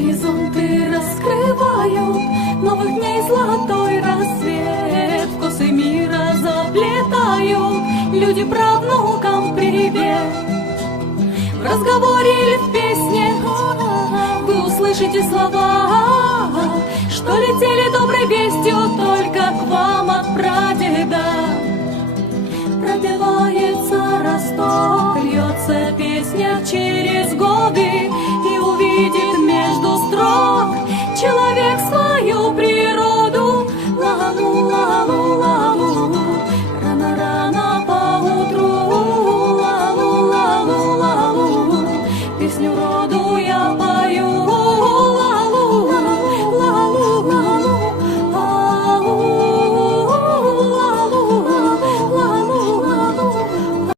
Горизонты раскрывают новых дней золотой рассвет. В косы мира заплетают люди правнукам привет. В разговоре или в песне вы услышите слова, что летели доброй вестью только к вам от прадеда. Пробивается росток, льется песня в честь